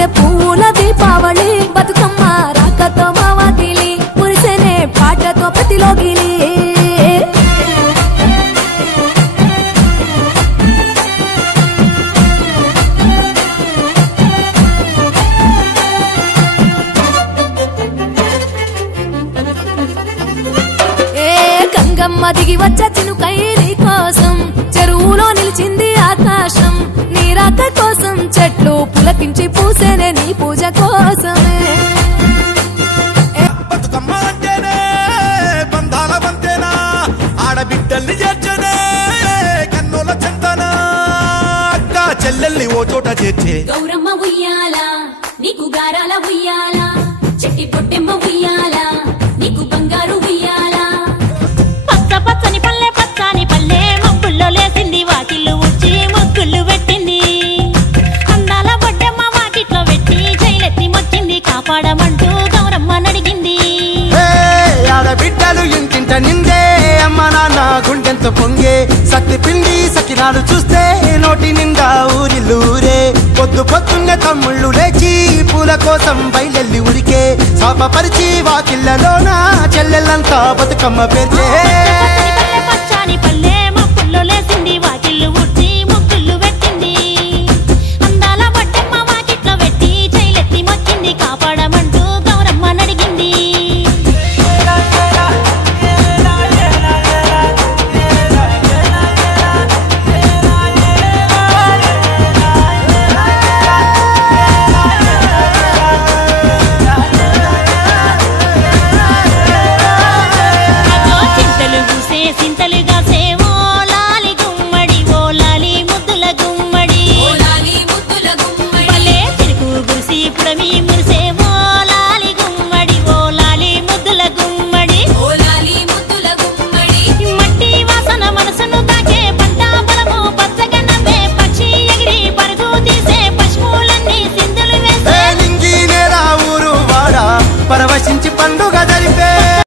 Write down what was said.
వచ్చిందే పువ్వుల దీపావళి బతుకమ్మ రాకతో మావాతిలి మురిసేనే పాటతో ప్రతిలోగిలి గంగమ్మ దిగి వచ్చ చినుకై నీ కోసం చెరువులో నిలిచింది ఆకాశం నీ రాక కోసం చెట్లు పులకించి పూసేనే నీ పూజ కోసమే బతుకమ్మ అంటేనే బంధాల వంతేనా ఆడబిడ్డల్ని చేర్చనే కన్నుల చెంతనా అక్క చెల్లెల్ని ఓ చోట చేర్చే గౌరమ్మ ఉయ్యాల నీకు గారాల ఉయ్యాల చెట్టి పొట్టెమ్మ ఉయ్యాల నీకు బంగారు ఉయ్యాల పచ్చ పచ్చని పల్లె పచ్చని పల్లె మబ్బుల్లో లేసింది వాకిళ్ళు ఉచ్చి ముగ్గుళ్ళు పెట్టింది అందాల బొడ్డమ్మ వాకిట్లో పెట్టి జైలెత్తి మొచ్చింది కాపాడమంటూ గౌరమ్మ నడిగింది ఆడబిడ్డలు ఇంటింట నిందే అమ్మ నాన్న గుండెంత పొంగే సత్తి పిండి సకినాలు చూస్తే నోటి నిండా ఊరిల్లూరే పొద్దు పొద్దున్న తమ్ముళ్ళు లేచి పూల కోసం బయలెల్లి ఉరికే శాపపరిచి వాకిళ్ళలోన చెల్లెళ్ళంతా బతుకమ్మ పేర్చే పచ్చని పల్లె మబ్బుల్లో లేసింది వాకిళ్ళు ఉచ్చి ముగ్గుళ్ళు పెట్టింది అందాల బొడ్డమ్మ వాకిట్లో పెట్టి జైలెత్తి మొచ్చింది కాపాడమంటూ గౌరమ్మ నడిగింది చింతలు పూసే చింతలుగా